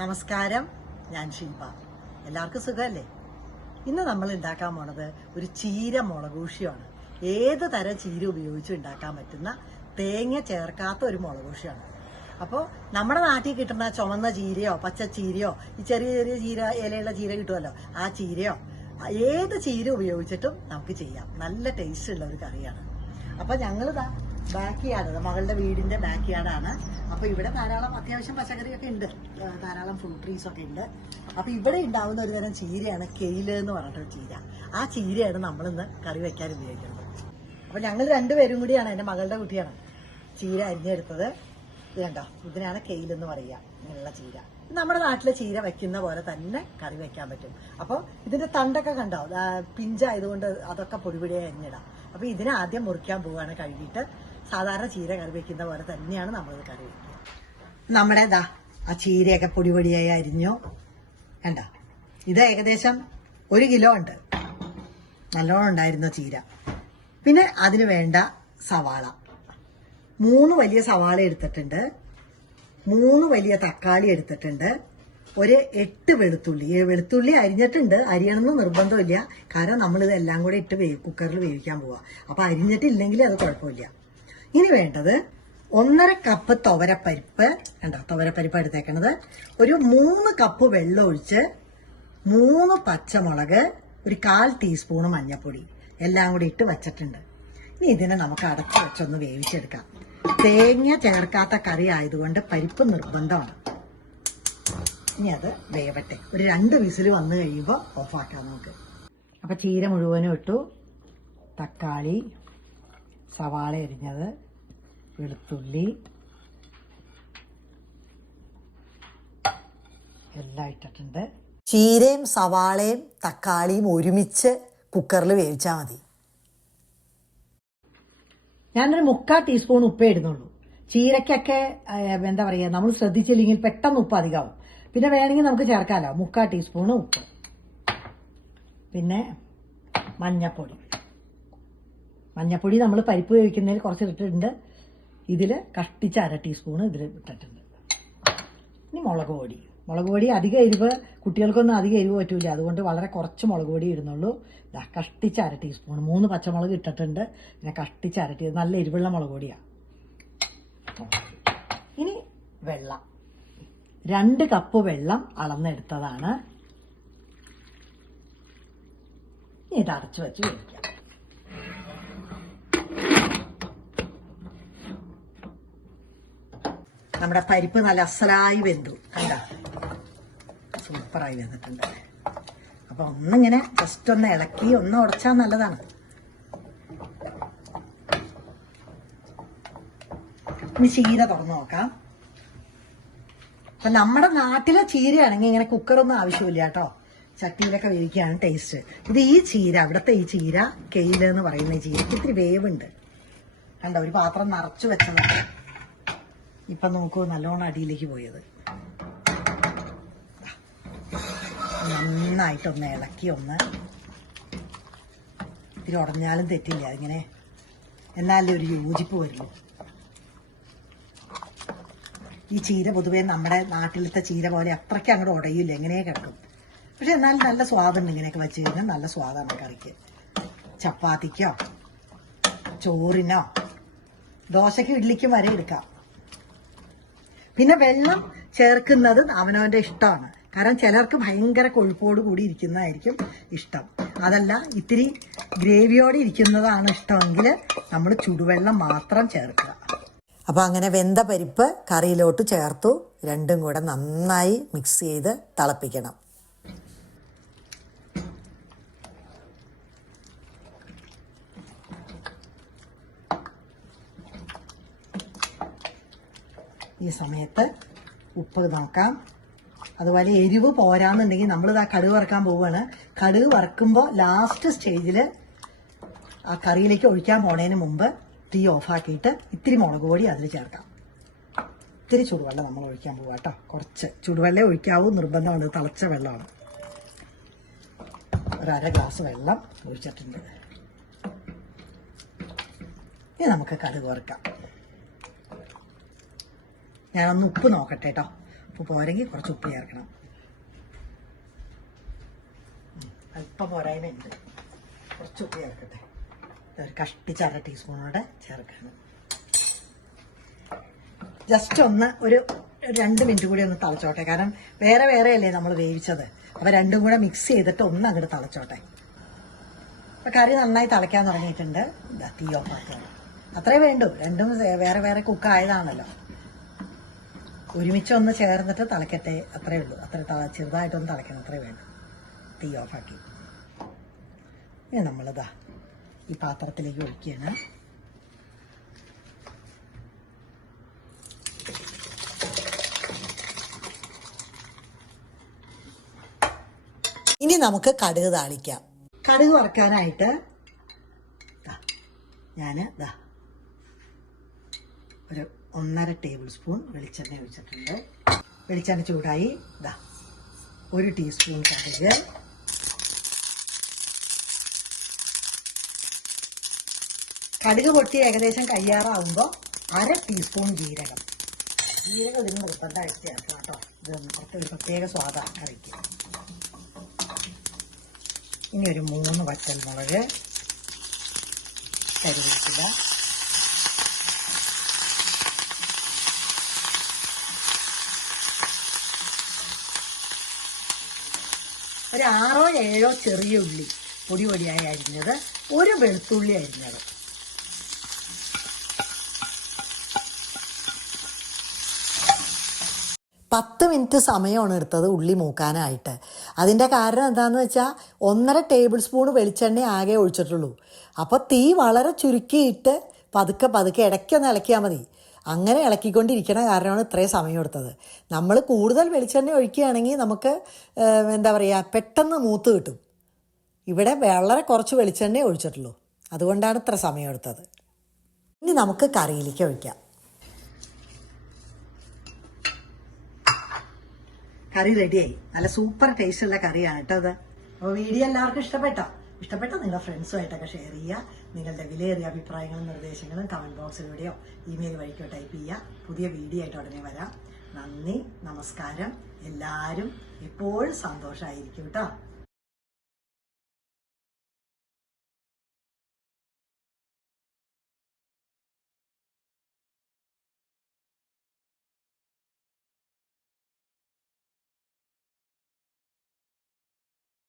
നമസ്കാരം ഞാൻ ശില്പ എല്ലാവർക്കും സുഖമല്ലേ? ഇന്ന് നമ്മൾ ഉണ്ടാക്കാൻ പോണത് ഒരു ചീര മുളകൂഷിയാണ് ഏത് തരം ചീര ഉപയോഗിച്ച് ഉണ്ടാക്കാൻ പറ്റുന്ന തേങ്ങ ചേർക്കാത്ത ഒരു മുളകൂഷിയാണ് അപ്പോൾ നമ്മുടെ നാട്ടിൽ കിട്ടുന്ന ചുമന്ന ചീരയോ പച്ച ചീരയോ ഈ ചെറിയ ചെറിയ ചീര ഇലയുള്ള ചീര കിട്ടുമല്ലോ ആ ചീരയോ ഏത് ചീര ഉപയോഗിച്ചിട്ടും നമുക്ക് ചെയ്യാം. നല്ല ടേസ്റ്റ് ഉള്ള ഒരു കറിയാണ്. അപ്പൊ ഞങ്ങളിതാ ബാക്ക് യാർഡ് മകളുടെ വീടിന്റെ ബാക്ക് യാർഡാണ് അപ്പൊ ഇവിടെ ധാരാളം അത്യാവശ്യം പച്ചക്കറിയൊക്കെ ഉണ്ട്. ധാരാളം ഫ്രൂട്ട് ട്രീസ് ഒക്കെ ഉണ്ട്. അപ്പൊ ഇവിടെ ഉണ്ടാവുന്ന ഒരു തരം ചീരയാണ് കെയിൽ എന്ന് പറഞ്ഞിട്ടൊരു ചീര. ആ ചീരയാണ് നമ്മളിന്ന് കറി വെക്കാൻ ഉപയോഗിക്കുന്നത്. അപ്പൊ ഞങ്ങൾ രണ്ടുപേരും കൂടിയാണ് എന്റെ മകളുടെ കുട്ടിയാണ് ചീര അരിഞ്ഞെടുത്തത്. ഇത് കണ്ടോ? ഇതിനാണ് കെയിലെന്ന് പറയുക ഇങ്ങനെയുള്ള ചീര. നമ്മുടെ നാട്ടിലെ ചീര വെക്കുന്ന പോലെ തന്നെ കറി വെക്കാൻ പറ്റും. അപ്പോൾ ഇതിന്റെ തണ്ടൊക്കെ കണ്ടോ? പിഞ്ചായതുകൊണ്ട് അതൊക്കെ പൊടിപൊടിയായി അരിഞ്ഞിടാം. അപ്പൊ ഇതിനെ ആദ്യം മുറിക്കാൻ പോവുകയാണ് കഴുകിയിട്ട്. സാധാരണ ചീര കറി വെക്കുന്ന പോലെ തന്നെയാണ് നമ്മളിത് കറി വെക്കുക. നമ്മുടെ ഇതാ ആ ചീരയൊക്കെ പൊടി പൊടിയായി അരിഞ്ഞു. കണ്ട? ഇത് ഏകദേശം ഒരു കിലോ ഉണ്ട്. നല്ലോണം ഉണ്ടായിരുന്ന ചീര. പിന്നെ അതിന് വേണ്ട സവാള. മൂന്ന് വലിയ സവാള എടുത്തിട്ടുണ്ട്. മൂന്ന് വലിയ തക്കാളി എടുത്തിട്ടുണ്ട്. ഒരു എട്ട് വെളുത്തുള്ളി. വെളുത്തുള്ളി അരിഞ്ഞിട്ടുണ്ട്. അരിയണമെന്ന് നിർബന്ധമില്ല. കാരണം നമ്മളിത് എല്ലാം കൂടെ ഇട്ട് കുക്കറിൽ വേവിക്കാൻ പോവാം. അപ്പോൾ അരിഞ്ഞിട്ടില്ലെങ്കിൽ അത് കുഴപ്പമില്ല. ഇനി വേണ്ടത് ഒന്നര കപ്പ് തുവരപ്പരിപ്പ് കണ്ടോ തുവരപ്പരിപ്പ് എടുത്തേക്കണത്. ഒരു മൂന്ന് കപ്പ് വെള്ളം ഒഴിച്ച് മൂന്ന് പച്ചമുളക് ഒരു കാൽ ടീസ്പൂൺ മഞ്ഞൾപ്പൊടി. എല്ലാം കൂടി ഇട്ട് വെച്ചിട്ടുണ്ട്. ഇനി ഇതിനെ നമുക്ക് അടച്ചു വെച്ചൊന്ന് വേവിച്ചെടുക്കാം. തേങ്ങ ചേർക്കാത്ത കറി ആയതുകൊണ്ട് പരിപ്പ് നിർബന്ധമാണ്. ഇനി അത് വേവട്ടെ. ഒരു രണ്ട് വിസിൽ വന്നു കഴിയുമ്പോൾ ഓഫാക്കാം നമുക്ക്. അപ്പൊ ചീര മുഴുവനും ഇട്ടു. തക്കാളി സവാള എരിഞ്ഞത് വെളുത്തുള്ളി എല്ലാം ഇട്ടിട്ടുണ്ട്. ചീരയും സവാളയും തക്കാളിയും ഒരുമിച്ച് കുക്കറിൽ വേവിച്ചാൽ മതി. ഞാനൊരു മുക്കാൽ ടീസ്പൂൺ ഉപ്പേ ഇടുന്നുള്ളൂ. ചീരക്കൊക്കെ എന്താ പറയുക നമ്മൾ ശ്രദ്ധിച്ചില്ലെങ്കിൽ പെട്ടെന്ന് ഉപ്പ് അധികമാവും പിന്നെ വേണമെങ്കിൽ നമുക്ക് ചേർക്കാമല്ലോ മുക്കാൽ ടീസ്പൂൺ ഉപ്പ്. പിന്നെ മഞ്ഞപ്പൊടി. മഞ്ഞപ്പൊടി നമ്മൾ പരിപ്പ് വേവിക്കുന്നതിൽ കുറച്ച് ഇട്ടിട്ടുണ്ട്. ഇതിൽ കഷ്ടിച്ച് അര ടീസ്പൂണ് ഇതിൽ ഇട്ടിട്ടുണ്ട്. ഇനി മുളക് പൊടി. മുളക് പൊടി അധികം എരിവ് കുട്ടികൾക്കൊന്നും അധികം എരിവ് പറ്റൂല. അതുകൊണ്ട് വളരെ കുറച്ച് മുളക് പൊടി ഇടുന്നുള്ളൂ. ഇതാ കഷ്ടിച്ച് അര ടീസ്പൂൺ മൂന്ന് പച്ചമുളക് ഇട്ടിട്ടുണ്ട്. പിന്നെ കഷ്ടിച്ച് അര ടീ നല്ല എരിവുള്ള മുളക് പൊടിയാണ് ഇനി വെള്ളം. രണ്ട് കപ്പ് വെള്ളം അളന്നെടുത്തതാണ്. ഇത് അടച്ചു വെച്ച് വേവിക്കാം. നമ്മുടെ പരിപ്പ് നല്ല അസലായി വെന്തു. കണ്ട? സൂപ്പറായി വന്നിട്ടുണ്ട്. അപ്പൊ ഒന്നിങ്ങനെ ജസ്റ്റ് ഒന്ന് ഇളക്കി ഒന്ന് ഉടച്ചാൽ നല്ലതാണ്. ഇനി ചീര തുറന്നു നോക്കാം. അപ്പൊ നമ്മുടെ നാട്ടിലെ ചീരയാണെങ്കിൽ ഇങ്ങനെ കുക്കറൊന്നും ആവശ്യമില്ല കേട്ടോ. ചട്ടിയിലൊക്കെ വേവിക്കുകയാണ് ടേസ്റ്റ് ഇത് ഈ ചീര അവിടുത്തെ ഈ ചീര കെയിൽ എന്ന് പറയുന്ന ഈ ചീരക്ക് ഇത്തിരി വേവുണ്ട്. കണ്ട? ഒരു പാത്രം നിറച്ചു വെച്ചതാണ്. ഇപ്പൊ നോക്കൂ നല്ലോണം അടിയിലേക്ക് പോയത്. നന്നായിട്ടൊന്ന് ഇളക്കി ഒന്ന്. ഇത്തിരി ഉടഞ്ഞാലും തെറ്റില്ല ഇങ്ങനെ എന്നാലേ ഒരു യോജിപ്പ് വരുന്നു ഈ ചീര പൊതുവേ നമ്മുടെ നാട്ടിലത്തെ ചീര പോലെ അത്രയ്ക്ക് അങ്ങോട്ട് ഉടയില്ല എങ്ങനെ കിടക്കും. പക്ഷെ എന്നാലും നല്ല സ്വാദുണ്ട് ഇങ്ങനെയൊക്കെ വെച്ച് കഴിഞ്ഞാൽ നല്ല സ്വാദാണ് കറിക്ക്. ചപ്പാത്തിക്കോ ചോറിനോ ദോശയ്ക്കും ഇഡ്ലിക്കും വരെ എടുക്കാം. പിന്നെ വെള്ളം ചേർക്കുന്നത് അവനവന്റെ ഇഷ്ടമാണ്. കാരണം ചിലർക്ക് ഭയങ്കര കൊഴുപ്പോട് കൂടി ഇരിക്കുന്നതായിരിക്കും ഇഷ്ടം. അതല്ല ഇത്തിരി ഗ്രേവിയോടെ ഇരിക്കുന്നതാണ് ഇഷ്ടമെങ്കിൽ നമ്മൾ ചുടുവെള്ളം മാത്രം ചേർക്കുക. അപ്പോൾ അങ്ങനെ വെന്ത പരിപ്പ് കറിയിലോട്ട് ചേർത്തു. രണ്ടും കൂടെ നന്നായി മിക്സ് ചെയ്ത് തിളപ്പിക്കണം. ഈ സമയത്ത് ഉപ്പ് നോക്കാം. അതുപോലെ എരിവ് പോരാന്നുണ്ടെങ്കിൽ നമ്മൾ ആ കടുക് വറക്കാൻ പോവുകയാണ്. കടുക് വറക്കുമ്പോൾ ലാസ്റ്റ് സ്റ്റേജിൽ ആ കറിയിലേക്ക് ഒഴിക്കാൻ പോണതിന് മുമ്പ് തീ ഓഫാക്കിയിട്ട് ഇത്തിരി മുളക് പൊടി അതിൽ ചേർക്കാം. ഇത്തിരി ചൂടുവെള്ളം നമ്മൾ ഒഴിക്കാൻ പോവുക കേട്ടോ. കുറച്ച്. ചൂടുവെള്ളം ഒഴിക്കാവൂ. നിർബന്ധമാണ്. തിളച്ച വെള്ളമാണ്. ഒരു അര ഗ്ലാസ് വെള്ളം ഒഴിച്ചിട്ടുണ്ട്. ഇനി നമുക്ക് കടുക് വറുക്കാം. ഞാനൊന്ന് ഉപ്പ് നോക്കട്ടെ കേട്ടോ ഉപ്പ് പോരെങ്കിൽ കുറച്ച് ഉപ്പ് ചേർക്കണം. അല്പം പോരായ്മയുണ്ട് കുറച്ച് ഉപ്പ് ചേർക്കട്ടെ. ഒരു കഷ്ടിച്ച് അര ടീസ്പൂണോടെ ചേർക്കണം. ജസ്റ്റ് ഒന്ന് ഒരു രണ്ട് മിനിറ്റ് കൂടി ഒന്ന് തളച്ചോട്ടെ. കാരണം വേറെ വേറെ അല്ലേ നമ്മൾ വേവിച്ചത്. അപ്പൊ രണ്ടും കൂടെ മിക്സ് ചെയ്തിട്ട് ഒന്ന് അങ്ങോട്ട് തളച്ചോട്ടെ. അപ്പൊ കറി നന്നായി തിളയ്ക്കാൻ തുടങ്ങിയിട്ടുണ്ട്. തീ ഓഫാക്കുക അത്രേ വേണ്ടൂ. രണ്ടും വേറെ വേറെ കുക്ക് ആയതാണല്ലോ. ഒരുമിച്ച് ഒന്ന് ചേർന്നിട്ട് തിളക്കട്ടെ. അത്രേ ഉള്ളൂ. അത്ര തള ചെറുതായിട്ടൊന്ന് തിളക്കണം. അത്രേ വേണം തീ ഓഫാക്കി ഇനി നമ്മളിതാ ഈ പാത്രത്തിലേക്ക് ഒഴിക്കുകയാണ്. ഇനി നമുക്ക് കടുക് താളിക്കാം. കടുക് വറക്കാനായിട്ട് ഞാൻ ഇതാ ഒരു ഒന്നര ടേബിൾ സ്പൂൺ വെളിച്ചെണ്ണ ഒഴിച്ചിട്ടുണ്ട്. വെളിച്ചെണ്ണ ചൂടായി ഇതാ ഒരു ടീസ്പൂൺ കടുക്. കടുക് പൊട്ടി ഏകദേശം കയ്യാറാവുമ്പോൾ അര ടീസ്പൂൺ ജീരകം. ജീരകം ഇതിന് നിർബന്ധമായിട്ട് ചേർക്കണം കേട്ടോ. ഇത് ഒരു പ്രത്യേക സ്വാദാണ് കറിക്ക്. ഇനി ഒരു മൂന്ന് വറ്റൽ മുളക് കരുവേപ്പില ഒരു ആറോ ഏഴോ ചെറിയ ഉള്ളി പൊടി പൊടിയായി അരിഞ്ഞത് ഒരു വെളുത്തുള്ളി അരിഞ്ഞത്. പത്ത് മിനിറ്റ് സമയമാണ് എടുത്തത് ഉള്ളി മൂക്കാനായിട്ട്. അതിന്റെ കാരണം എന്താണെന്ന് വെച്ചാൽ ഒന്നര ടേബിൾ സ്പൂൺ വെളിച്ചെണ്ണ ആകെ ഒഴിച്ചിട്ടുള്ളൂ. അപ്പോൾ തീ വളരെ ചുരുക്കിയിട്ട് പതുക്കെ പതുക്കെ ഇടയ്ക്കൊന്ന് ഇളക്കിയാൽ മതി. അങ്ങനെ ഇളക്കിക്കൊണ്ടിരിക്കണ കാരണമാണ് ഇത്രയും സമയം എടുത്തത്. നമ്മൾ കൂടുതൽ വെളിച്ചെണ്ണ ഒഴിക്കുകയാണെങ്കിൽ നമുക്ക് എന്താ പറയുക പെട്ടെന്ന് മൂത്ത് കിട്ടും. ഇവിടെ വളരെ കുറച്ച് വെളിച്ചെണ്ണ ഒഴിച്ചിട്ടുള്ളൂ. അതുകൊണ്ടാണ് ഇത്ര സമയം എടുത്തത്. ഇനി നമുക്ക് കറിയിലേക്ക് ഒഴിക്കാം. കറി റെഡിയായി നല്ല സൂപ്പർ ടേസ്റ്റ് ഉള്ള കറിയാണ് കേട്ടോ അത്. അപ്പോൾ വീഡിയോ എല്ലാവർക്കും ഇഷ്ടപ്പെട്ടോ? ഇഷ്ടപ്പെട്ടോ നിങ്ങളുടെ ഫ്രണ്ട്സുമായിട്ടൊക്കെ ഷെയർ ചെയ്യുക. നിങ്ങളുടെ വിലയേറിയ അഭിപ്രായങ്ങളും നിർദ്ദേശങ്ങളും കമന്റ് ബോക്സിലൂടെയോ ഇമെയിൽ വഴിക്കോ ടൈപ്പ് ചെയ്യുക. പുതിയ വീഡിയോ ആയിട്ട് ഉടനെ വരാം. നന്ദി നമസ്കാരം. എല്ലാവരും എപ്പോഴും സന്തോഷമായിരിക്കും കേട്ടോ